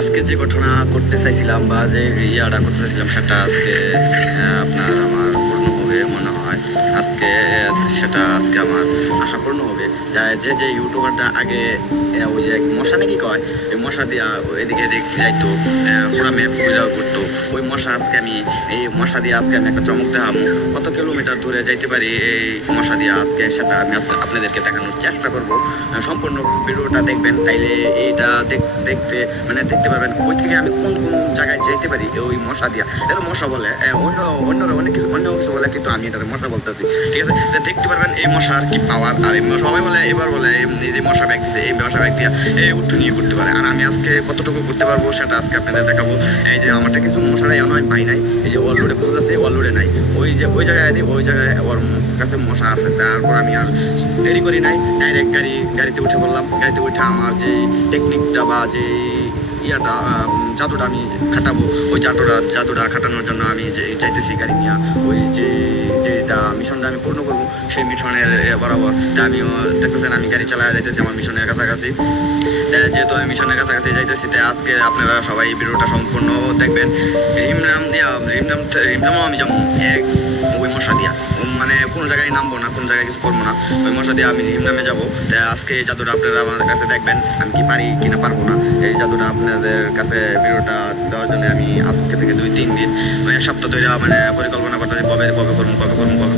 আজকে যে ঘটনা করতে চাইছিলাম বা যে ইয়াটা করতে চাইছিলাম সেটা আজকে আপনার আমার পূর্ণ হবে মনে হয়। আজকে সেটা আজকে আমার আশা পূর্ণ হবে। যে যে ইউটিউবারটা আগে ওই যে মশা নাকি কয়, ওই মশা দিয়া এদিকে এদিকে যাইতো, পুরা ম্যাপ ঘুরাও করতো, ওই মশা আজকে আমি এই মশা দিয়ে আজকে আমি একটা চমক দেখাবো। কত কিলোমিটার দূরে যাইতে পারি এই মশা দিয়ে আজকে সেটা আমি আপনাদেরকে দেখানোর চেষ্টা করব। সম্পূর্ণ ভিডিওটা দেখবেন, তাইলে এইটা দেখতে মানে দেখতে পারবেন ওই থেকে আমি কোন কোন জায়গায় যেতে পারি ওই মশা দিয়া। এটা মশা বলে, অন্যরা অনেক কিছু অন্য কিছু বলে, কিন্তু আমি এটা মশা বলতেছি, ঠিক আছে? দেখতে পারবেন এই মশার কি পাওয়ার। আর সবাই বলে এবার বলে এই যে মশা ব্যাগ দিছে, এই মশা ব্যাগ দিয়া এই উঠু নিয়ে করতে পারে। আর আমি আজকে কতটুকু করতে পারবো সেটা আজকে আপনাদের দেখাবো। এই যে আমারটা কিছু মশারাই আমি পাই নাই, এই যে অলরেডি ফুল আছে, অলরেডি নাই, ওই যে ওই জায়গায় দিই, ওই জায়গায় ওর কাছে মশা আছে। তারপর আমি আর দেরি করি নাই, ডাইরেক্ট গাড়িতে উঠে পড়লাম। গাড়িতে উঠে আমার যে টেকনিকটা বা যে ইয়াটা জাদুটা আমি খাটাবো, ওই জাদুটা খাটানোর জন্য আমি যে চাইতেছি গাড়ি নিয়ে ওই যেটা মিশনটা আমি পূর্ণ করবো সেই মিশনের বরাবর। তা আমিও দেখতেছেন আমি গাড়ি চালায় যাইতেছি আমার মিশনের কাছাকাছি। যেহেতু আমি মিশনের কাছাকাছি যাইতেছি, তাই আজকে আপনারা সবাই ভিডিওটা সম্পূর্ণ দেখবেন। রিমনামও আমি যেমন ওই মশা দিয়া মানে কোনো জায়গায় নামবো না, কোনো জায়গায় কিছু করবো না, ওই মশা দিয়ে আমি রিমনামে যাবো। তাই আজকে এই জাদুটা আপনারা আমাদের কাছে দেখবেন, আমি কি পারি কিনা পারবো না। এই জাদুটা আপনাদের কাছে ভিডিওটা দেওয়ার জন্য আমি আজকে থেকে 2-3 দিন এক সপ্তাহ ধরে মানে পরিকল্পনা করতেছি কবে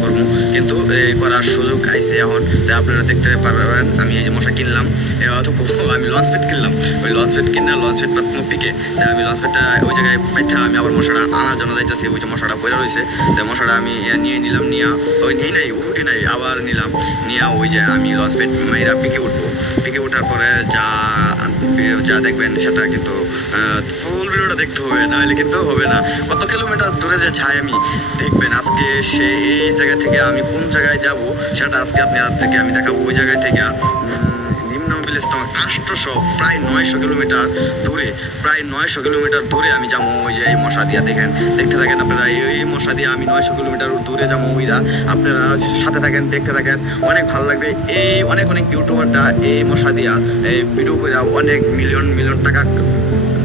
করবো, কিন্তু এই করার সুযোগ আইসে এখন। তাই আপনারা দেখতে পারবেন আমি এই যে মশা কিনলাম, আমি লঞ্চ প্যাড কিনলাম। ওই লঞ্চ প্যাড কিনে লঞ্চ প্যাড পাতমো পিকে, তাই আমি লঞ্চ প্যাডটা ওই জায়গায় পাইতে আমি আবার মশাটা আনার জন্য যাইতেছি। ওই যে মশাটা পড়ে রয়েছে, তাই মশাটা আমি নিয়ে নিলাম, ওই নিয়ে নাই উঠি নাই আবার নিলাম, ওই যে আমি লঞ্চ প্যাড মাইরা পিকে ওঠার পরে যা দেখবেন সেটা কিন্তু ফুল ভিডিওটা দেখতে হবে, নাহলে কিন্তু হবে না। কত কিলোমিটার দূরে যে ছাই আমি দেখবেন আজকে এই জায়গা থেকে আমি কোন জায়গায় যাব সেটা আজকে আপনাদেরকে আমি দেখাবো। ওই জায়গায় থেকে ইসলাম 800 প্রায় 900 কিলোমিটার দূরে, আমি যাবো। ওই যে এই মশা দিয়া দেখতে থাকেন আপনারা, এই মশা দিয়ে আমি 900 কিলোমিটার দূরে যাবো। ওইরা আপনারা সাথে থাকেন, দেখতে থাকেন, অনেক ভালো লাগবে। এই অনেক ইউটিউবারটা এই মশা দিয়া এই ভিডিও করে অনেক মিলিয়ন টাকা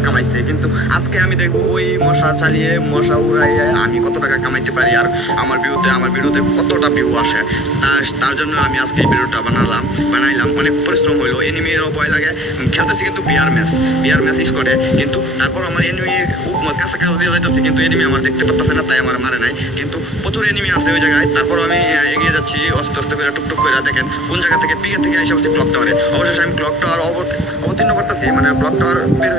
কামাইছে, কিন্তু আজকে আমি দেখবো ওই মশা চালিয়ে মশা উড়াইয়ে আমি কত টাকা কামাইতে পারি, আর আমার ভিডিওতে কতটা ভিউ আসে। তার জন্য আমি আজকে এই ভিডিওটা বানাইলাম। অনেক পরিশ্রম হইলো, এনিমিরও ভয় লাগে। খেলতেছি কিন্তু বিয়ার ম্যাচ স্কোয়াডে, কিন্তু তারপর আমার এনিমি কাছাকাছি দিয়ে যাইতেছে, কিন্তু এনিমি আমার দেখতে পারতেছে না, তাই আমার মারে নাই। কিন্তু প্রচুর এনিমি আছে ওই জায়গায়। তারপর আমি এগিয়ে যাচ্ছি আস্তে করে, টুকটুক করে। দেখেন কোন জায়গা থেকে পিকে থেকে এসে ক্লক টাওয়ারে। অবশেষে আমি ক্লক টাওয়ার অবতীর্ণ করতেছি, মানে ক্লক টাওয়ার বের